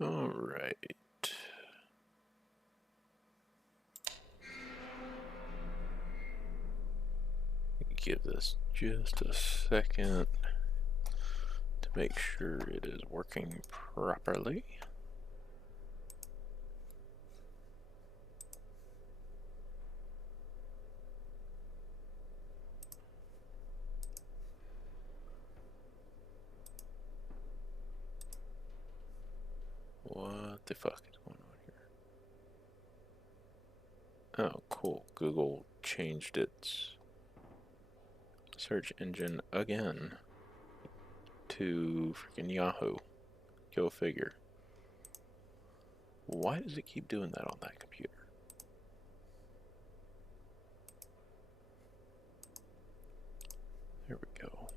All right. Give this just a second to make sure it is working properly. What the fuck is going on here? Oh, cool. Google changed its search engine again to freaking Yahoo. Go figure. Why does it keep doing that on that computer? There we go.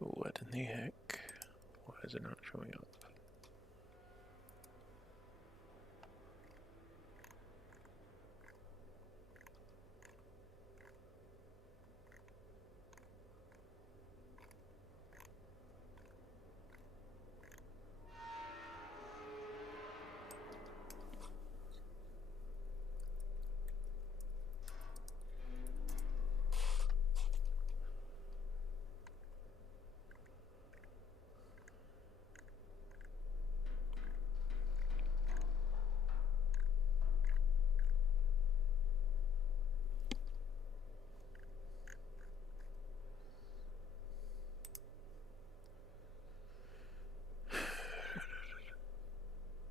What in the heck? Why is it not showing up?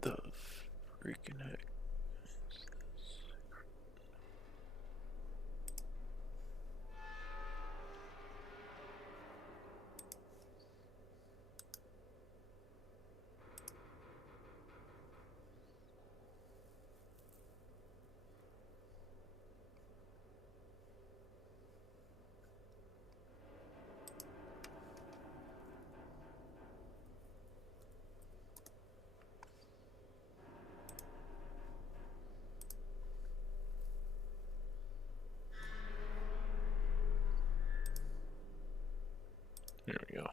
The freaking heck is this? There we go.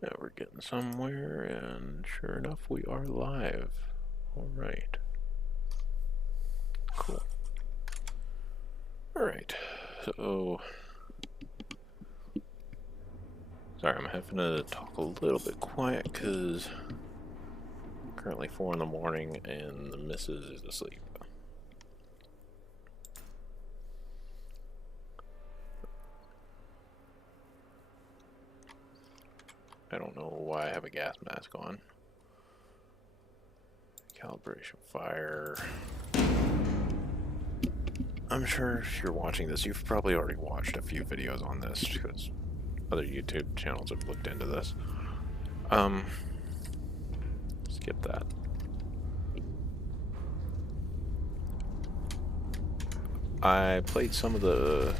Now we're getting somewhere, and sure enough, we are live. Alright. Cool. Alright, so... Sorry, I'm having to talk a little bit quiet, because... currently 4 in the morning, and the missus is asleep. I don't know why I have a gas mask on. Calibration fire. I'm sure if you're watching this, you've probably already watched a few videos on this, because other YouTube channels have looked into this. Skip that. I played some of the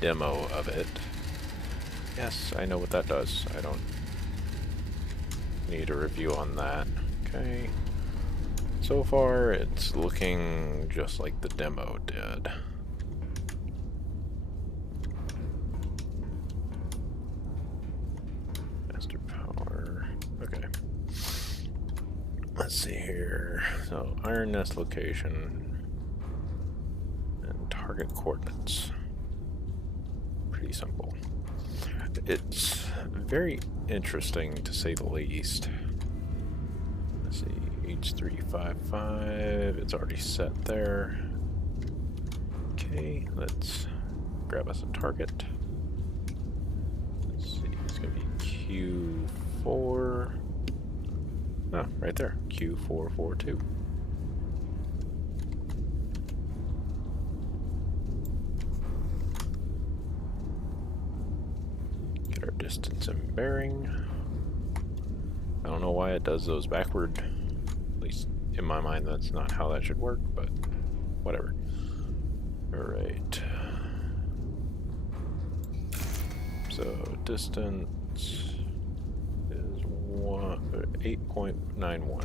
demo of it. Yes, I know what that does. I don't need a review on that. Okay. So far, it's looking just like the demo did. Master power. Okay. Let's see here. So, iron nest location and target coordinates. Pretty simple. It's very interesting, to say the least. Let's see, H355, it's already set there. Okay, let's grab us a target. Let's see, it's going to be Q4. Oh, right there, Q442. distance and bearing. I don't know why it does those backward. At least in my mind, that's not how that should work, but whatever. Alright. So distance is 8.91.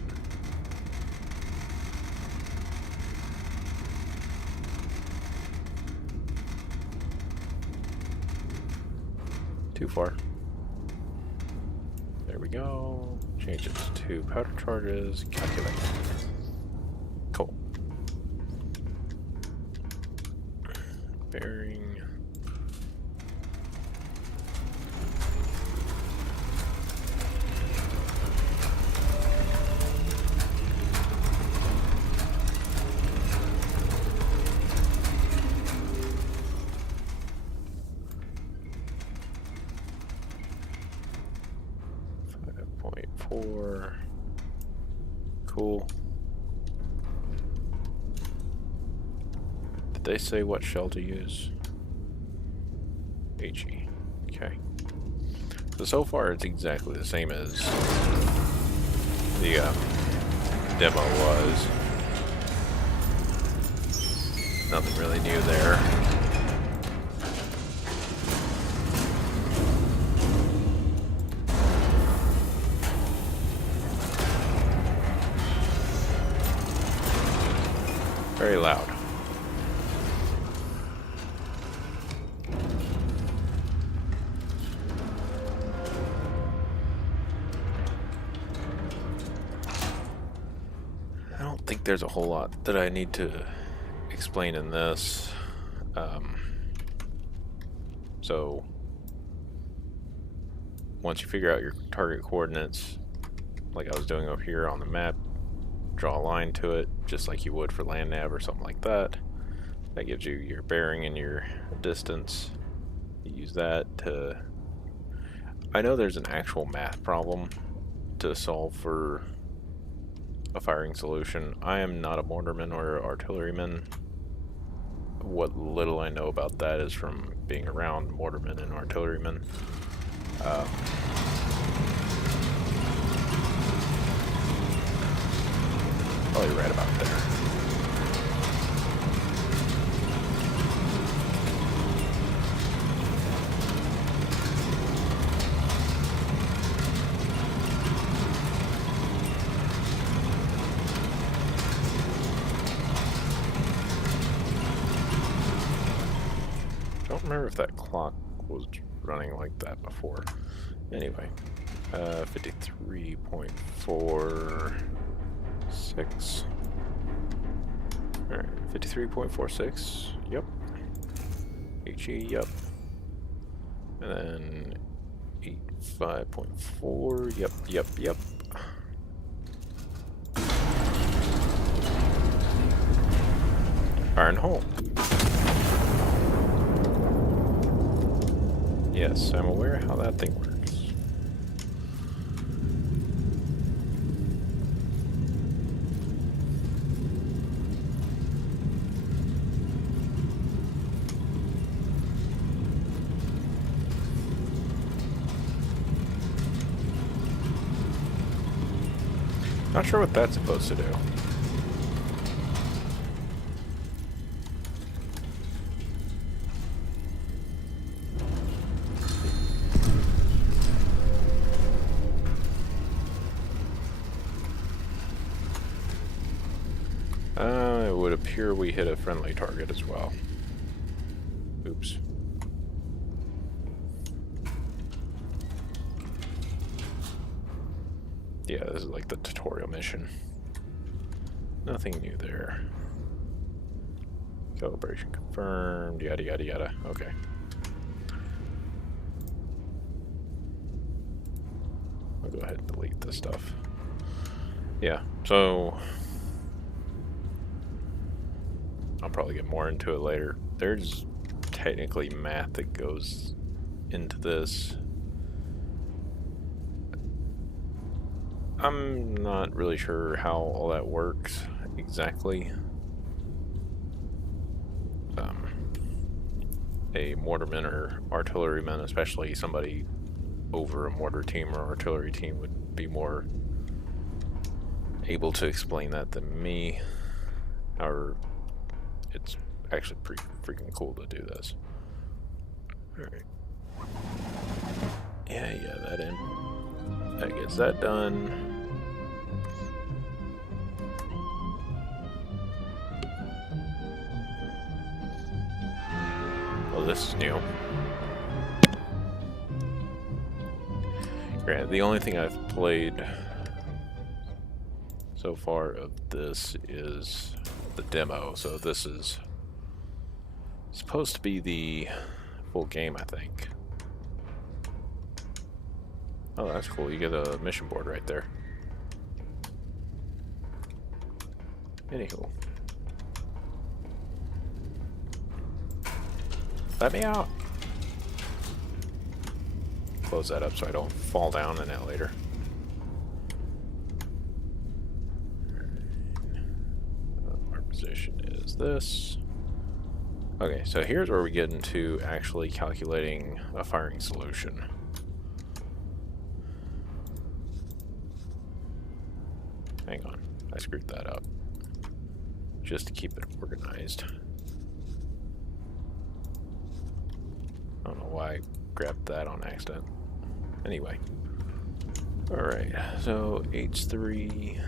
Too far. There we go. Change it to powder charges. Calculate. Cool. Bearing. Cool. Did they say what shell to use? HE. Okay. So far it's exactly the same as the demo was. Nothing really new there. Very loud. I don't think there's a whole lot that I need to explain in this. So once you figure out your target coordinates, like I was doing up here on the map, draw a line to it, just like you would for land nav or something like that. That gives you your bearing and your distance. You use that to... I know there's an actual math problem to solve for a firing solution. I am not a mortarman or artilleryman. What little I know about that is from being around mortarmen and artillerymen. Probably right about there. Don't remember if that clock was running like that before. Anyway, 53.46. Alright, 53.46. Yep. HE, yep. And then 85.4. Yep, yep, yep. Iron hole. Yes, I'm aware how that thing works. Not sure what that's supposed to do. It would appear we hit a friendly target as well. Oops. Yeah, this is like the tutorial mission. Nothing new there. Calibration confirmed, yada yada yada. Okay. I'll go ahead and delete this stuff. Yeah, so I'll probably get more into it later. There's technically math that goes into this. I'm not really sure how all that works exactly. A mortarman or artilleryman, especially somebody over a mortar team or artillery team would be more able to explain that than me. However, it's actually pretty freaking cool to do this. Alright. Yeah, that in. That gets that done. Oh, this is new. Granted, the only thing I've played so far of this is the demo, so this is supposed to be the full game, I think. Oh, that's cool. You get a mission board right there. Anywho. Let me out! Close that up so I don't fall down in that later. Our position is this. Okay, so here's where we get into actually calculating a firing solution. Hang on, I screwed that up. Just to keep it organized. I don't know why I grabbed that on accident. Anyway. Alright, so H3.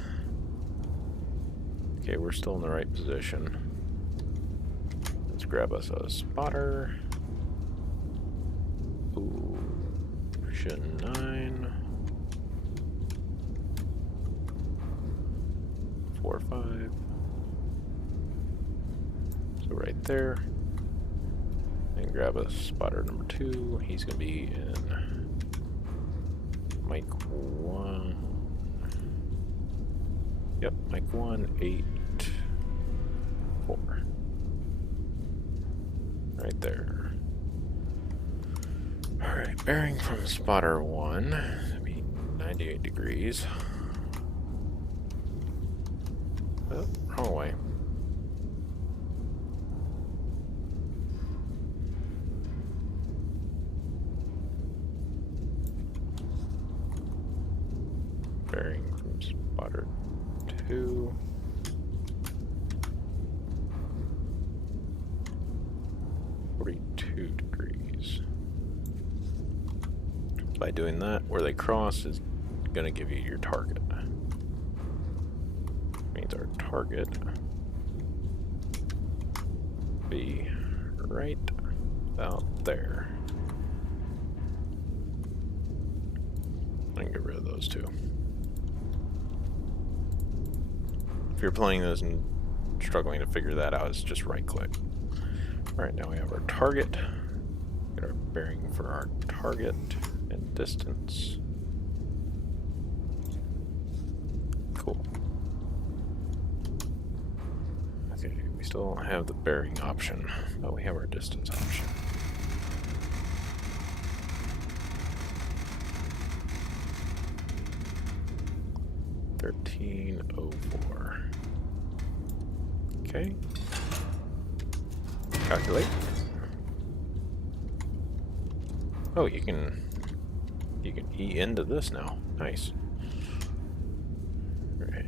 Okay, we're still in the right position. Let's grab us a spotter. Ooh, version 9. 4, 5. So right there. And grab a spotter number 2. He's gonna be in Mike 1. Yep, Mike 1, 8, 4. Right there. Alright, bearing from spotter 1. That'd be 98 degrees. Oh, wrong way. Bearing from spotter 2. Degrees. By doing that, where they cross is going to give you your target. Means our target be right about there. I can get rid of those two. If you're playing this and struggling to figure that out, it's just right click. Alright, now we have our target. Get our bearing for our target and distance. Cool. Okay, we still don't have the bearing option, but we have our distance option. $13.04. Okay. Calculate. Oh, you can E into this now. Nice. Right.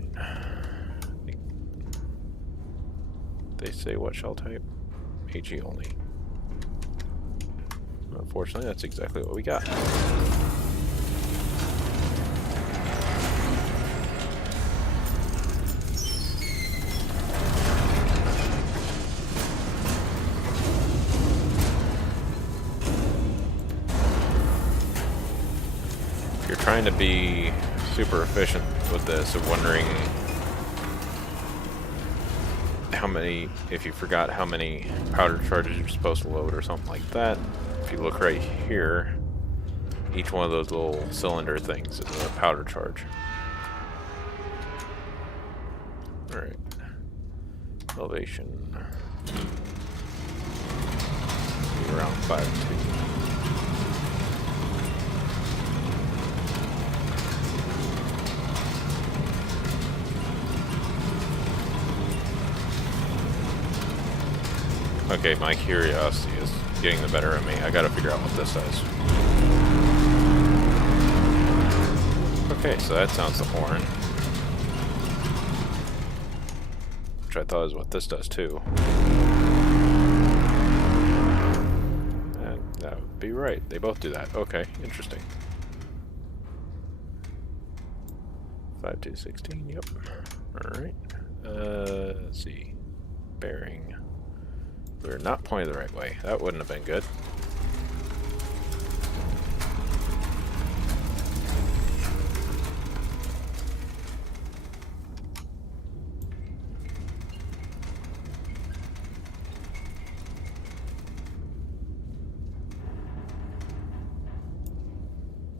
They say what shell type? HE only. Unfortunately, that's exactly what we got. Trying to be super efficient with this, of wondering how many, if you forgot how many powder charges you're supposed to load or something like that. If you look right here, each one of those little cylinder things is a powder charge. Alright. Elevation. Around 5.2. Okay, my curiosity is getting the better of me. I gotta figure out what this does. Okay, so that sounds the horn. Which I thought is what this does too. And that would be right. They both do that. Okay, interesting. 5216, yep. Alright. Let's see. Bearing. We're not pointed the right way. That wouldn't have been good.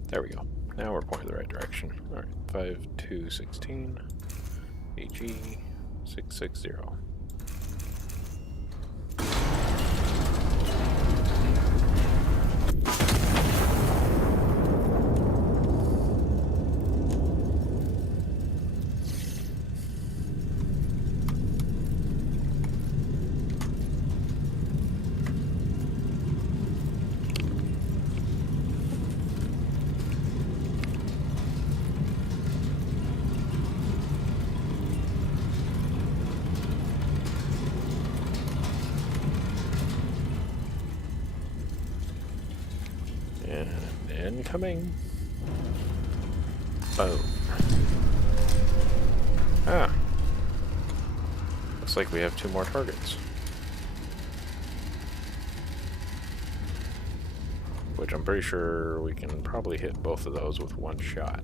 There we go. Now we're pointing the right direction. Alright, 5216, HE 660. And incoming. Boom. Ah. Looks like we have 2 more targets. Which I'm pretty sure we can probably hit both of those with 1 shot.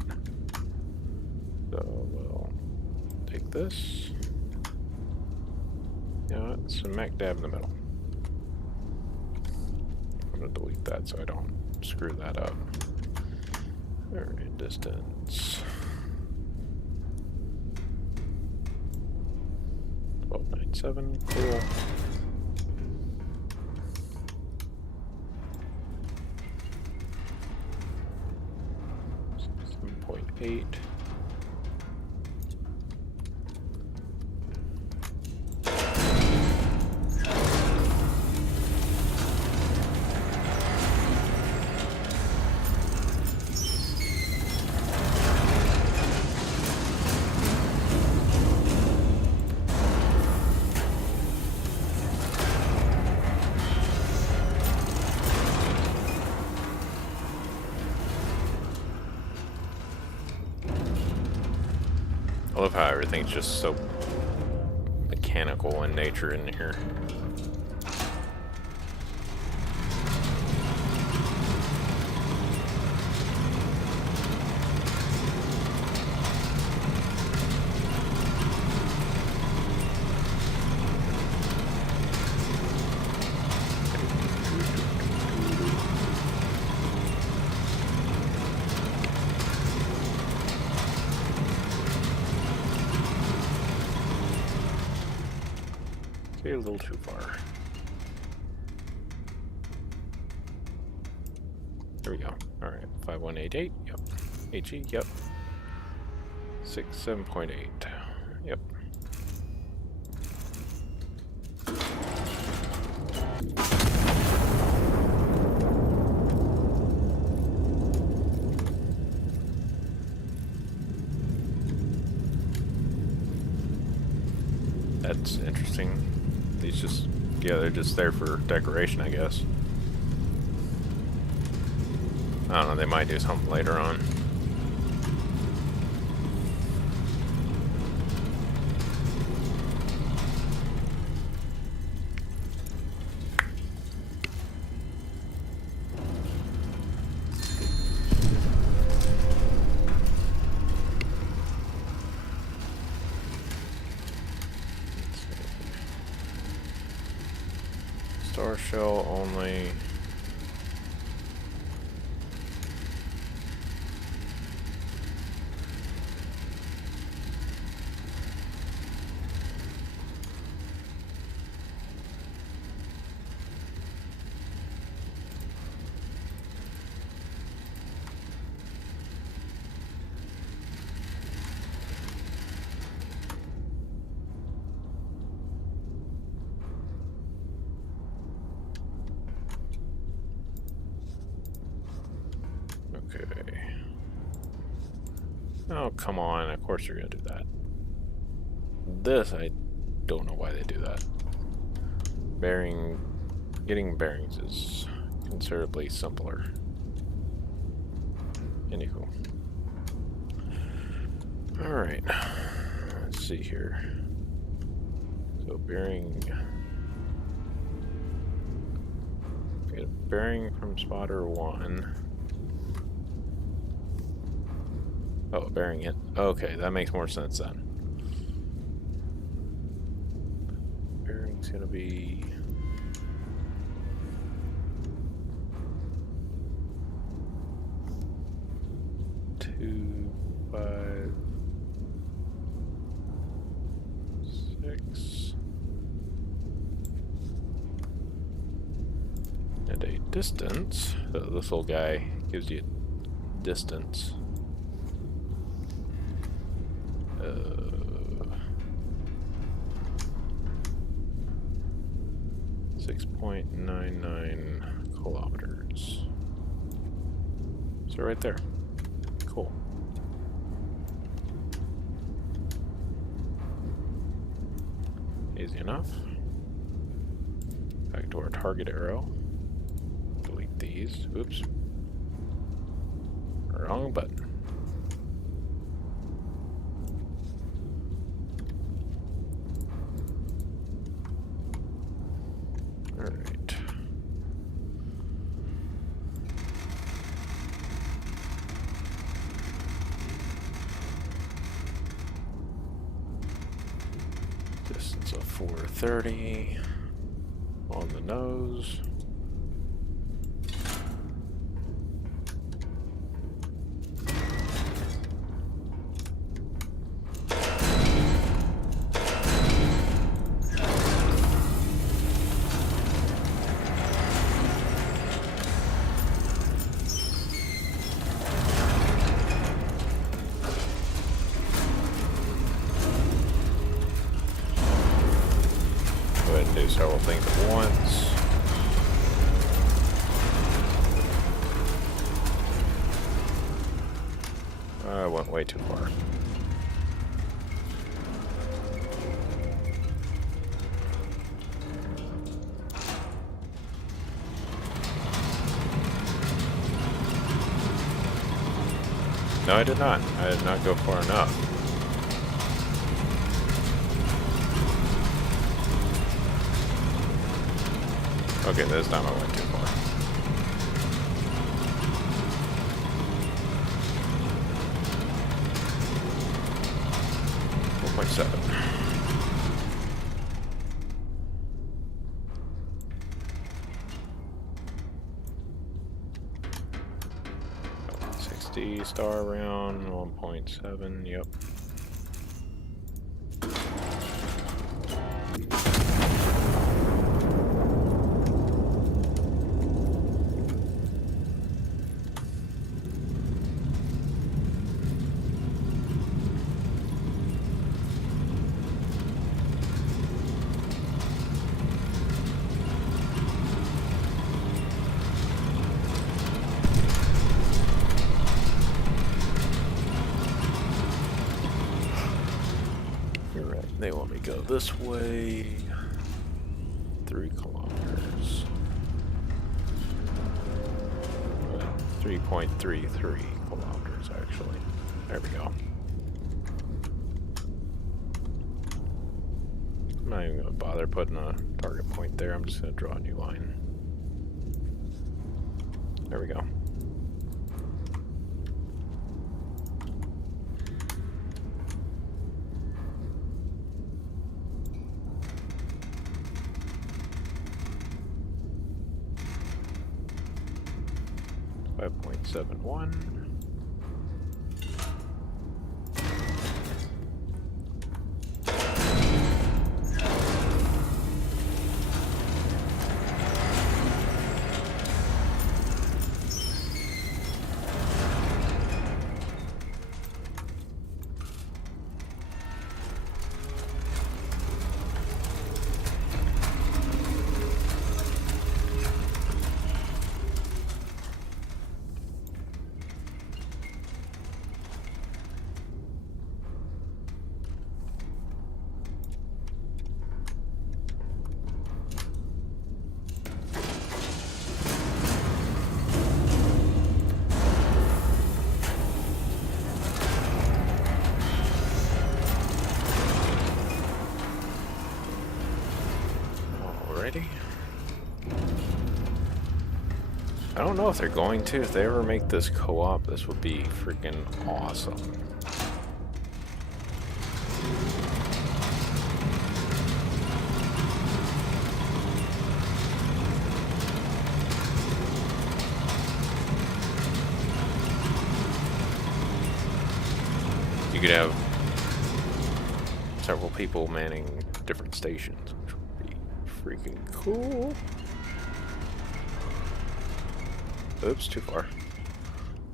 So we'll take this. You know what? Smack dab in the middle. I'm gonna delete that so I don't screw that up. Alright, distance. 1297, cool. 7.8. I love how everything's just so mechanical in nature in here. A little too far. There we go. Alright, 5188, yep. HE, yep. 7.8, yep. That's interesting. These just, yeah, they're just there for decoration, I guess. I don't know, they might do something later on. Star shell only. Okay. Oh, come on. Of course you're going to do that. This, I don't know why they do that. Getting bearings is considerably simpler. Anywho. Alright. Let's see here. So bearing... Get a bearing from spotter 1. Oh, bearing it. Okay, that makes more sense then. Bearing's gonna be... Two, 5, 6, and a distance. So this little guy gives you distance. 6.99 kilometers. So right there. Cool. Easy enough. Back to our target arrow. Delete these. Oops. Wrong button. Alright. Distance of 430 on the nose. Go ahead and do several things at once. I went way too far. No, I did not. I did not go far enough. Okay, this time I went too far. .7. Star round 1.7. Yep. They want me to go this way. 3 kilometers. 3.33 kilometers, actually. There we go. I'm not even going to bother putting a target point there. I'm just going to draw a new line. There we go. .71. I don't know if they're going to. If they ever make this co-op, this would be freaking awesome. You could have several people manning different stations, which would be freaking cool. Oops, too far.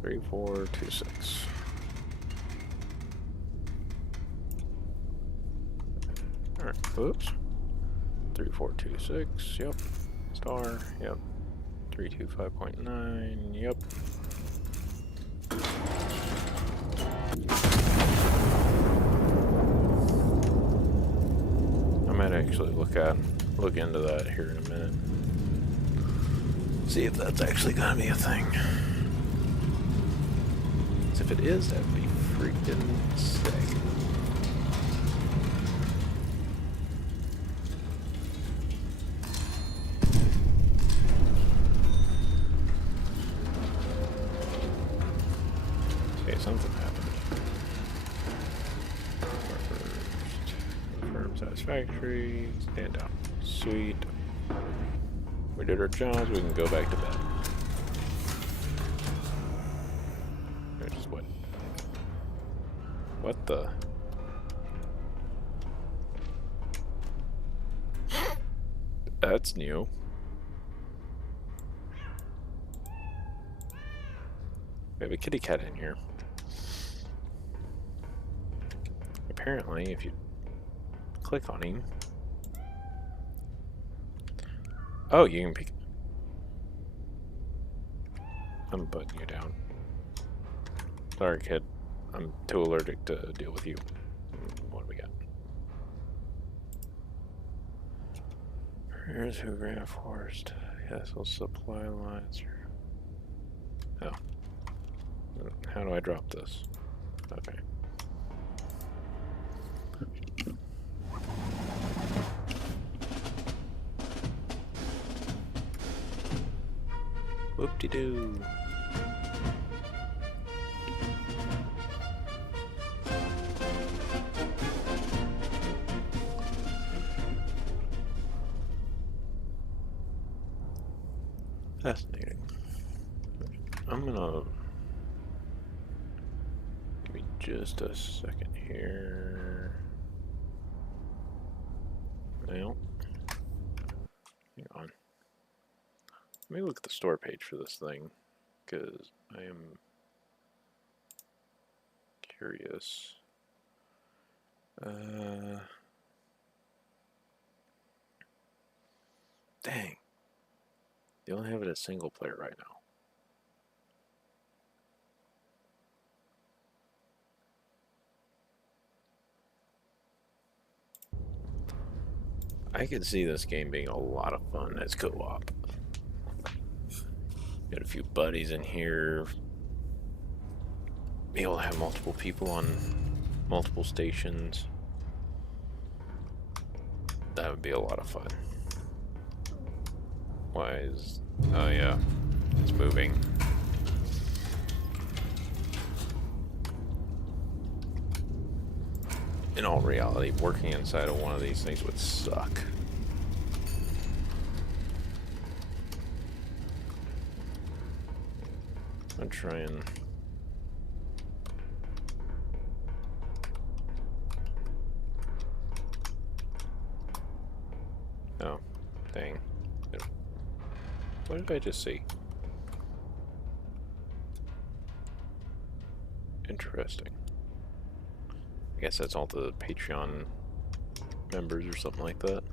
3426. Alright, oops. 3426, yep. Star, yep. 325.9, yep. I might actually look into that here in a minute. See if that's actually gonna be a thing. 'Cause if it is, that'd be freaking sick. Okay, something happened. Confirm satisfactory. Stand down. Sweet. We did our jobs, we can go back to bed. Just what? What the? That's new. We have a kitty cat in here. Apparently, if you click on him, oh, you can pick. I'm putting you down. Sorry, kid. I'm too allergic to deal with you. What do we got? Here's who reinforced. Castle supply lines. Oh. How do I drop this? Okay. Whoop-de-doo. Fascinating. I'm gonna... Give me just a second here. Well, hang on. Let me look at the store page for this thing, because I am curious. Dang. They only have it as single player right now. I could see this game being a lot of fun as co-op. Got a few buddies in here. Be able to have multiple people on multiple stations. That would be a lot of fun. Why is... Oh yeah, it's moving. In all reality, working inside of one of these things would suck. I'm trying. Oh, dang. What did I just see? Interesting. I guess that's all the Patreon members or something like that.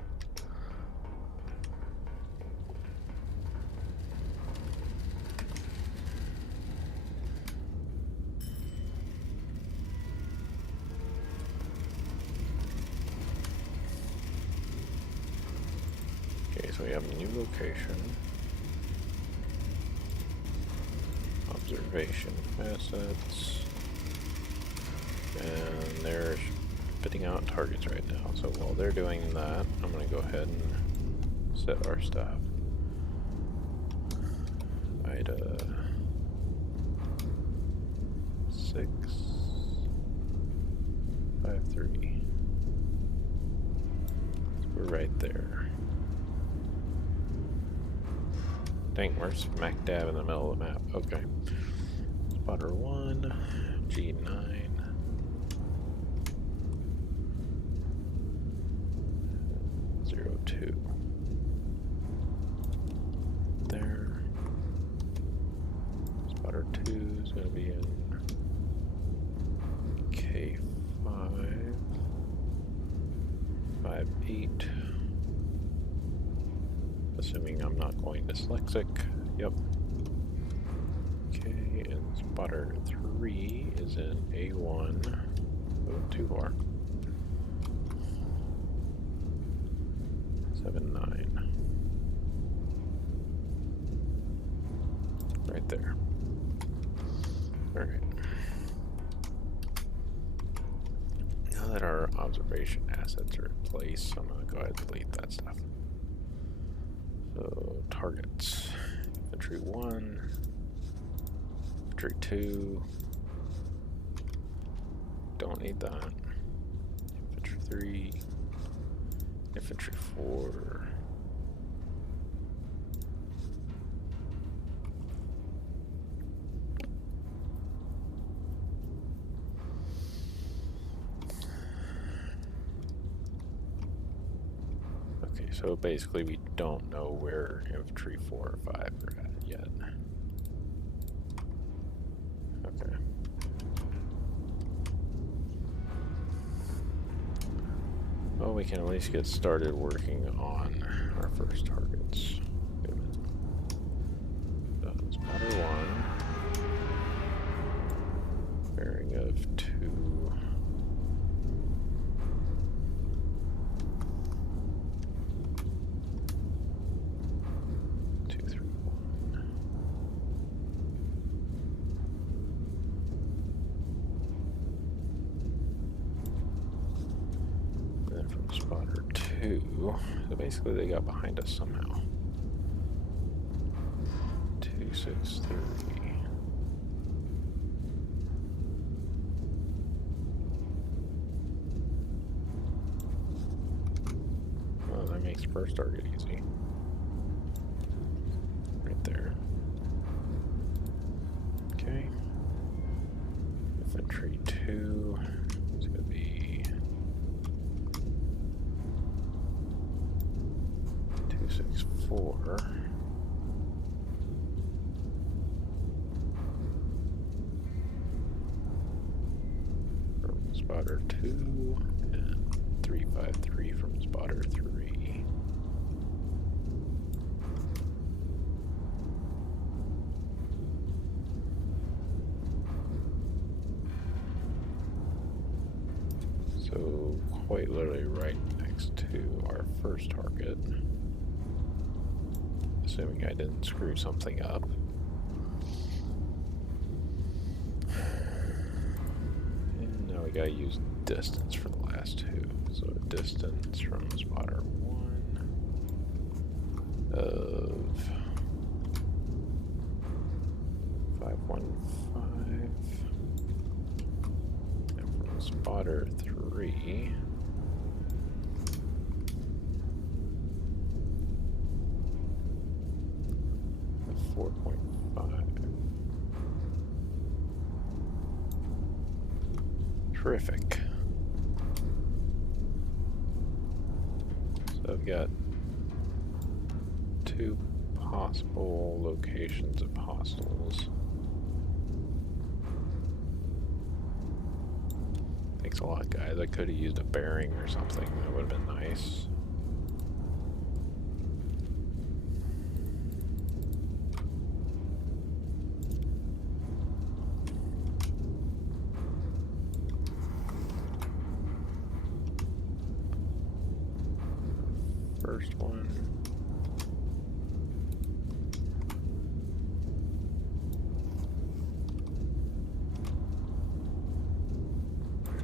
Okay, so we have a new location. Observation facets. And they're spitting out targets right now. So while they're doing that, I'm going to go ahead and set our stuff. Items. 6, 5, 3. So we're right there. Dang, we're smack dab in the middle of the map. Okay. Spotter 1, G9. 02. There. Spotter 2 is going to be in K5. 5, 8. Assuming I'm not going dyslexic. Yep. Okay, and spotter 3 is in A1. Oh, too far. 7, 9. Right there. Alright. Now that our observation assets are in place, I'm going to go ahead and delete that stuff. So, targets. Infantry 1. Infantry 2. Don't need that. Infantry 3. Infantry 4. Okay, so basically we don't know where Infantry 4 or 5 are at yet. Okay. Well, we can at least get started working on our first targets. Wait a minute. Spotter 1. Bearing of 2. 2, 3, 1. And then from spotter 2, so basically they got behind us somehow. 2, 6, 3. Well, that makes first target easy. Right there. Okay. Infantry 2 is going to be 2, 6, 4. From spotter 2 and 3, 5, 3 from spotter 3. So quite literally right next to our first target. Assuming I didn't screw something up. And now we gotta use distance for the last two. So distance from spotter 1 of 515. And from spotter 3 of 4.5. Terrific. So I've got two possible locations of hostiles. Thanks a lot, guys. I could have used a bearing or something. That would have been nice. First one.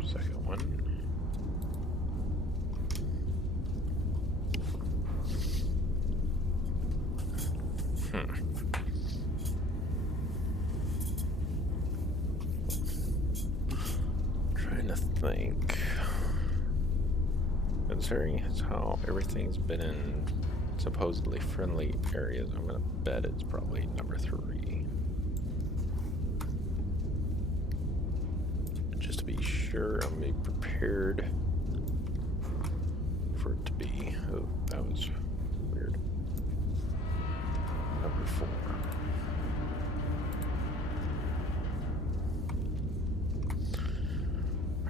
Second one. think, considering how everything's been in supposedly friendly areas, I'm gonna bet it's probably number 3. Just to be sure, I'm gonna be prepared for it to be. Oh, that was weird. Number 4.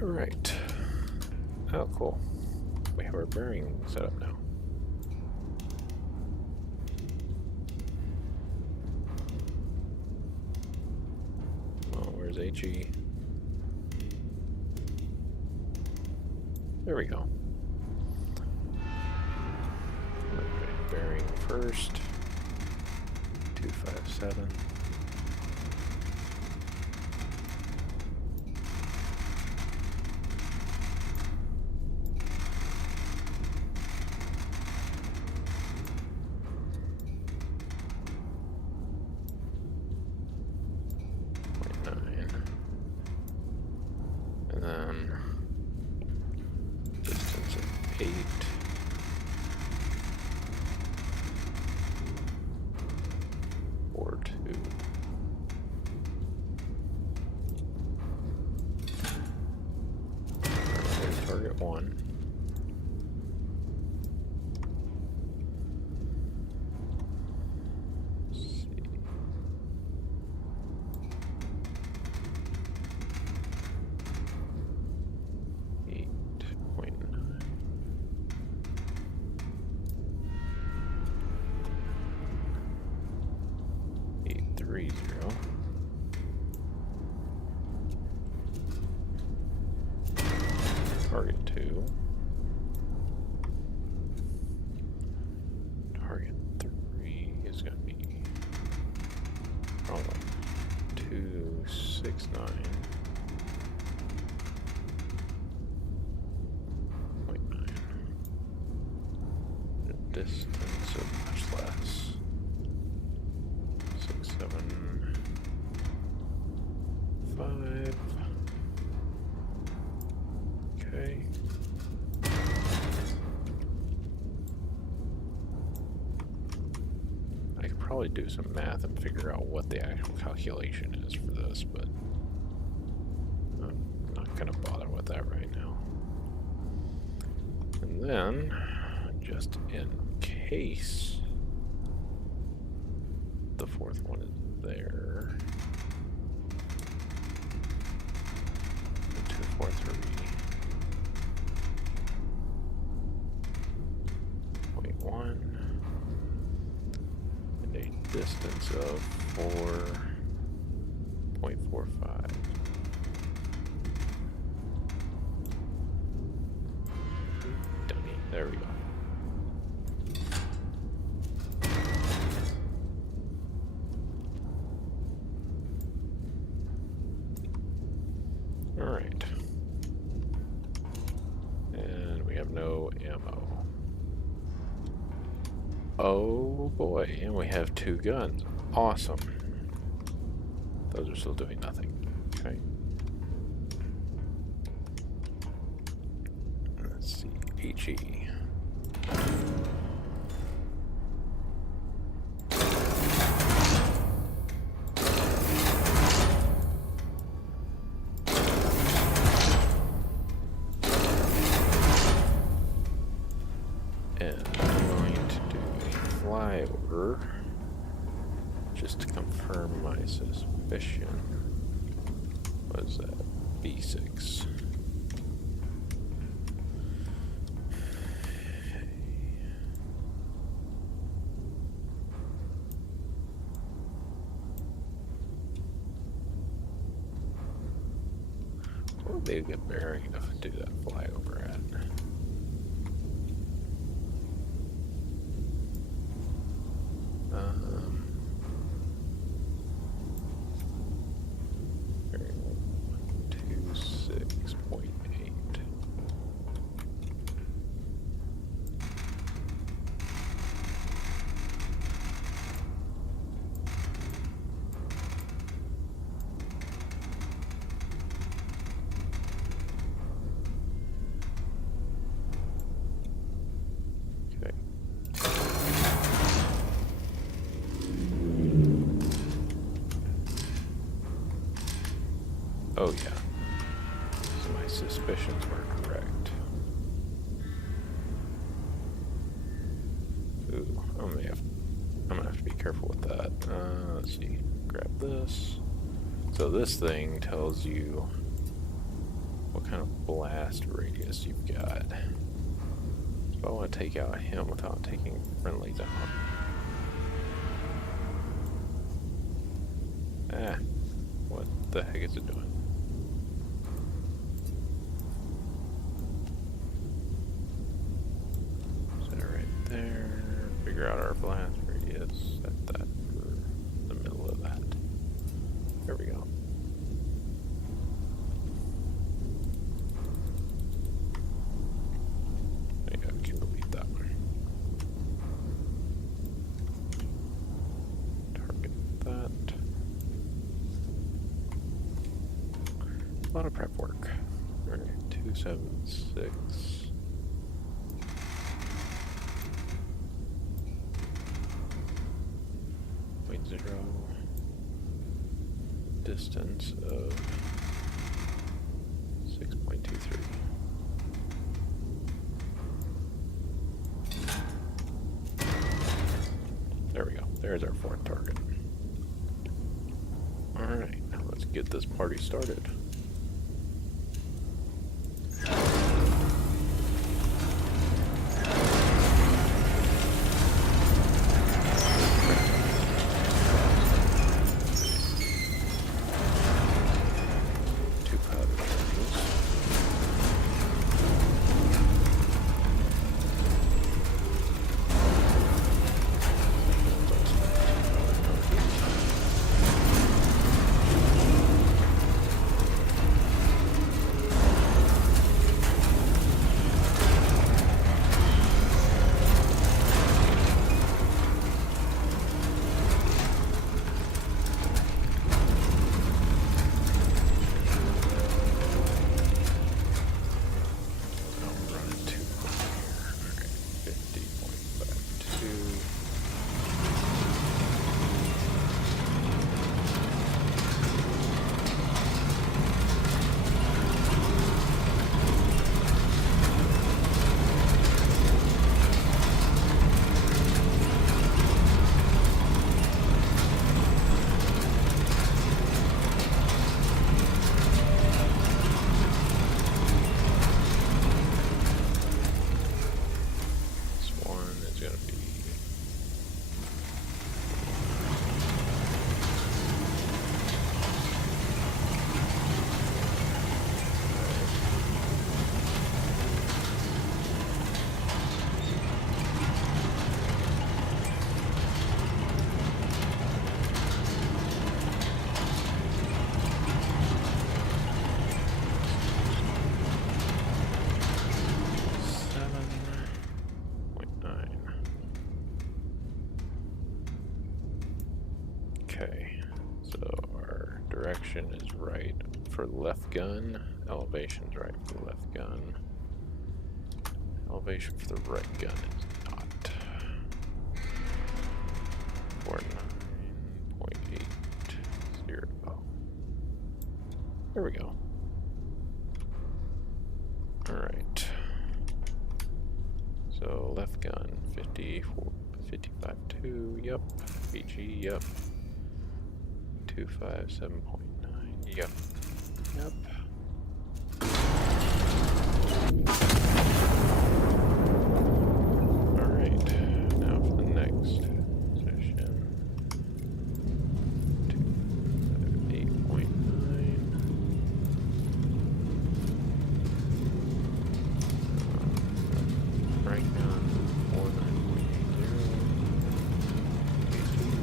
Alright. Oh, cool. We have our bearing set up now. Oh, where's HE? There we go. Okay, bearing first. 257. And then distance of 8. Or 2. There's target 1. Let's see. 8.9. 830. Target 2. Target 3 is going to be probably 269. 0.9. The distance of much less. 6, 7, 5. Okay. I could probably do some math and figure out what the actual calculation is for this, but I'm not going to bother with that right now. And then, just in case the 4th one is there, 243. 0.1 and a distance of 4.45. Dummy. There we go. All right. And we have no ammo. Oh boy, and we have 2 guns. Awesome. Those are still doing nothing. Okay. Let's see. HE. And I'm going to do a flyover just to confirm my suspicion. What is that? B6. What would be a good bearing to do that flyover at? Bearing 126.8. Oh yeah. So my suspicions were correct. Ooh, I'm gonna have to be careful with that. Let's see. Grab this. So this thing tells you what kind of blast radius you've got. So I want to take out him without taking friendlies out. Ah, what the heck is it doing? Set it right there. Figure out our blast radius. Set that for the middle of that. There we go. Yeah, I can delete that one. Target that. A lot of prep work. Alright, 276. .0 distance of 6.23. There we go. There's our fourth target. Alright, now let's get this party started. Okay, so our direction is right for left gun, elevation's right for left gun. Elevation for the right gun is not. 49.80. There we go. Alright. So left gun 54, 55.2, yep. BG, yep. 257.9, yep. Yep. Alright, now for the next session. 258.9. Right gun 49.80.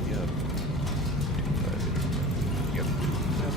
Yep. 258. Yep. Yep.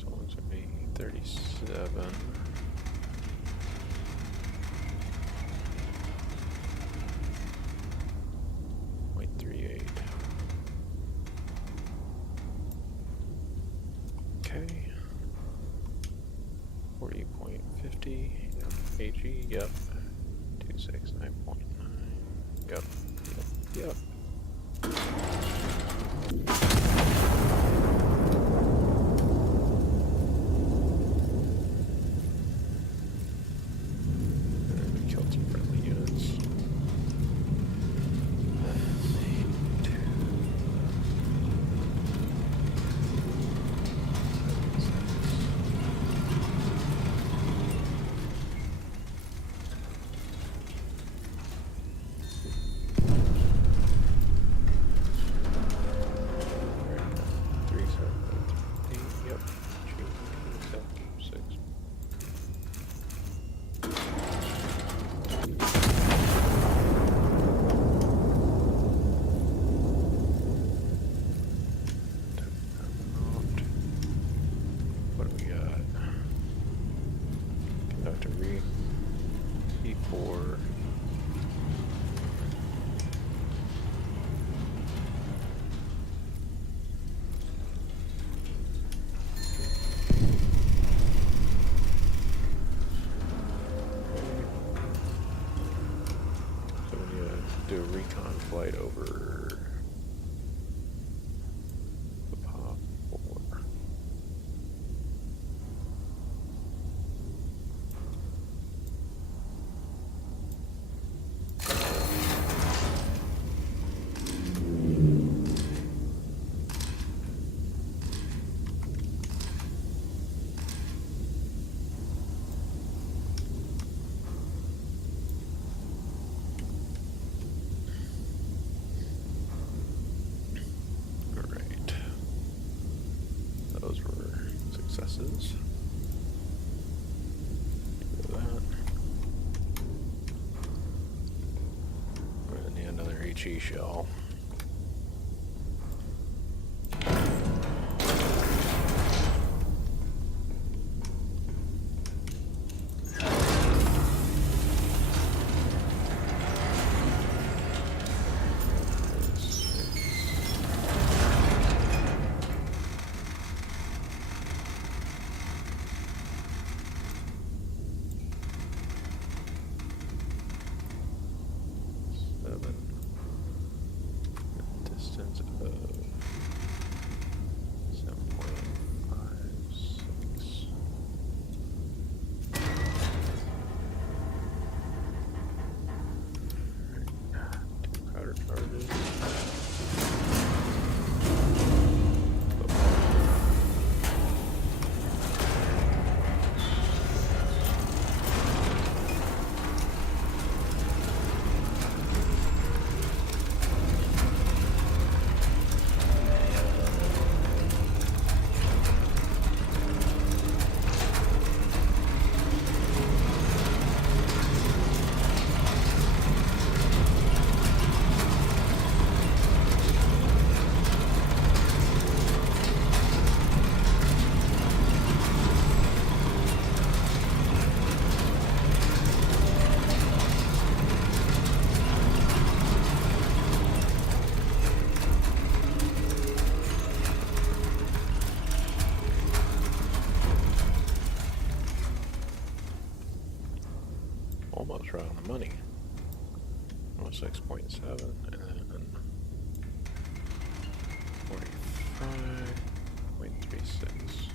So one's gonna be 37. Okay. 40.50. Yep. AG. Yep. 269.9. Yep. Yep. Yep. And we killed some friendly units. E4. So we need to do a recon flight over the POP 4. Alright. Those were successes. Do that. We're gonna need another HE shell. Distance of 7.56. Two powder charges. Almost right on the money. 106.7 and then 45.36.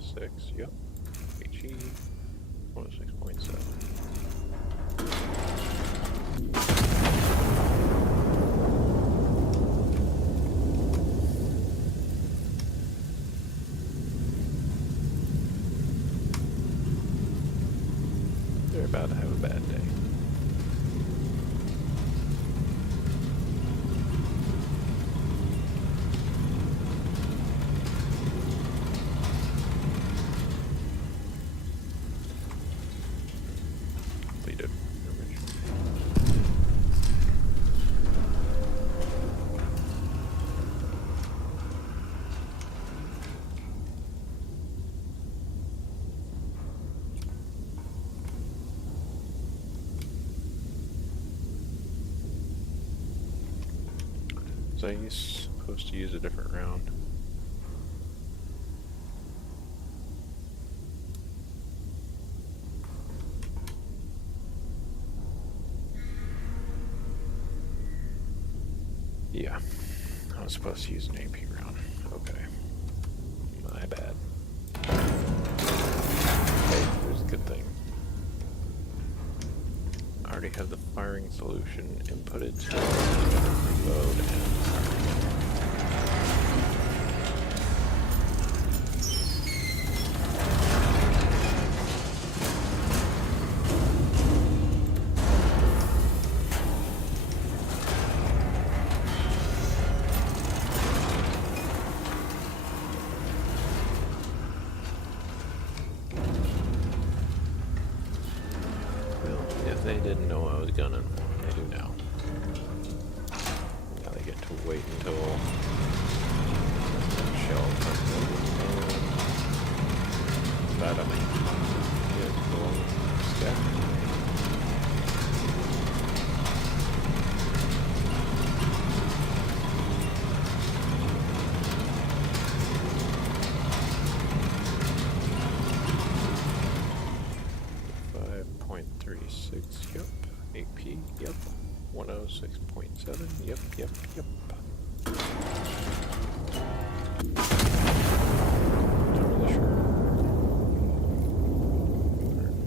.6, yep. HE 106.7. They're about to have a bad day. Completed. Was I supposed to use a different round? Yeah, I was supposed to use an AP round. Okay. My bad. Hey, here's a good thing. I already have the firing solution inputted, so reload and fire again. If they didn't know I was gunning, they do now. Now they get to wait until that shell comes in. That I mean, get going step. Yep. AP, yep. 106.7, yep. Not really sure.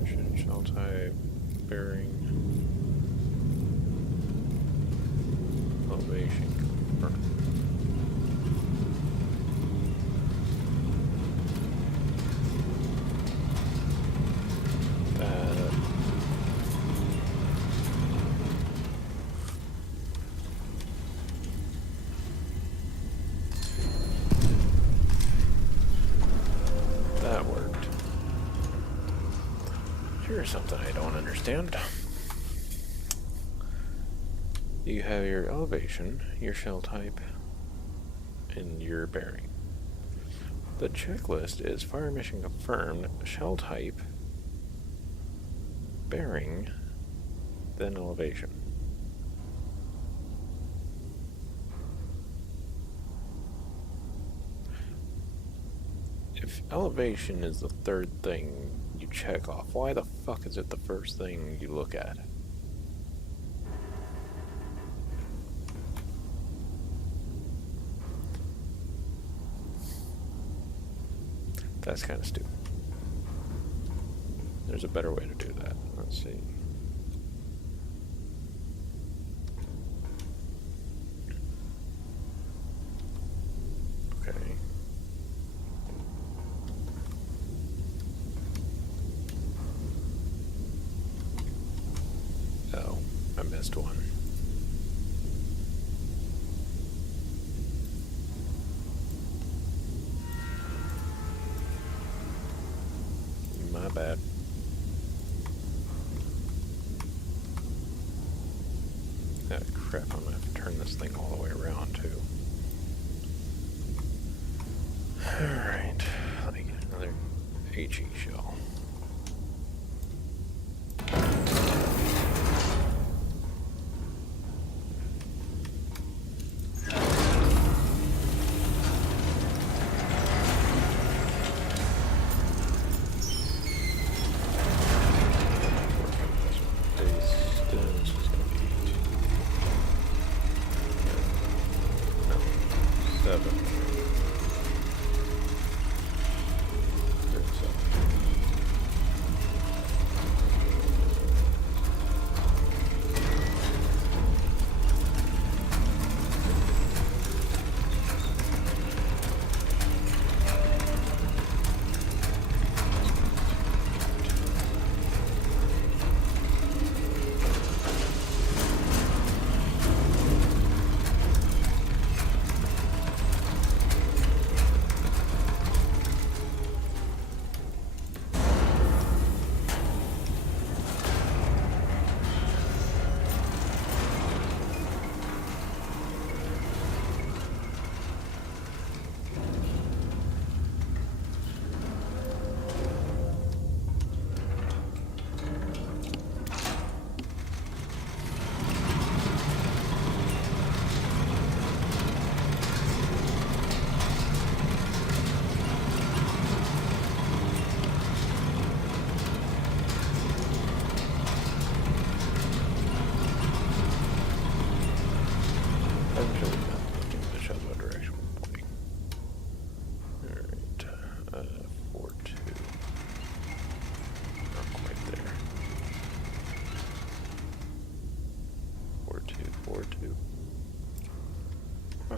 Mission, shell type, bearing, elevation, confirm. That worked. Here's something I don't understand. You have your elevation, your shell type, and your bearing. The checklist is fire mission confirmed, shell type, bearing, then elevation. If elevation is the third thing you check off, why the fuck is it the first thing you look at? That's kind of stupid. There's a better way to do that. Let's see. Okay. Oh, I missed one. My bad. Ah, crap, I'm gonna have to turn this thing all the way around, too. Alright, let me get another HE shell.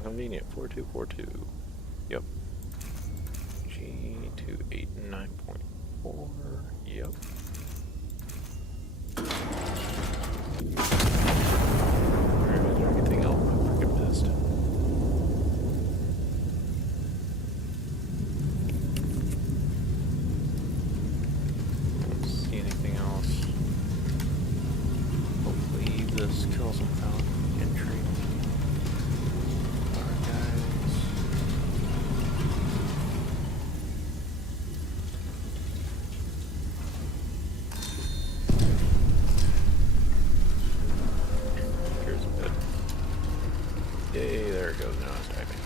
convenient. 4242. Yep. G289.4. Yep. Is there anything else I freaking missed? Don't see anything else. Hopefully this kills them without entry. Alright, guys. Here's a bit. Yay, there it goes. Now it's typing.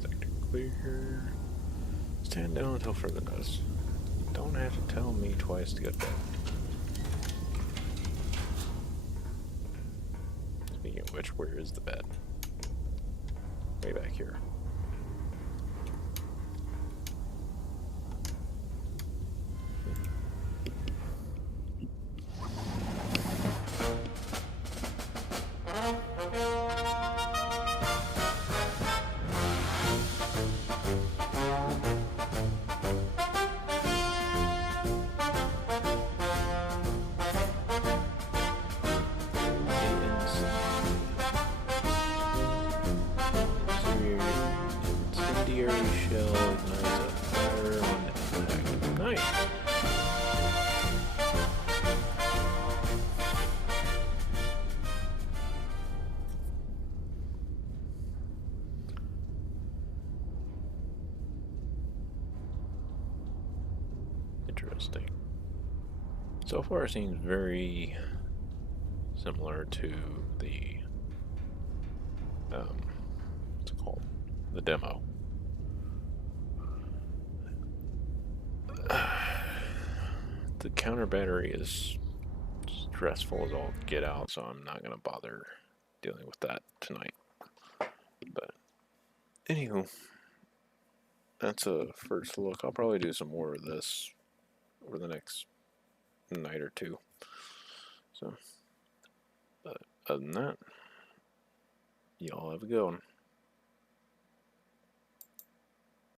Sector clear. Stand down until further notice. Don't have to tell me twice to get back. Speaking of which, where is the bed? Way back here. Incendiary shell ignites a fire on impact. Nice. Interesting. So far it seems very similar to the what's it called? The demo. The counter battery is stressful as all get out, so I'm not gonna bother dealing with that tonight. But anywho, that's a first look. I'll probably do some more of this over the next night or two. So, but other than that, y'all have a good one.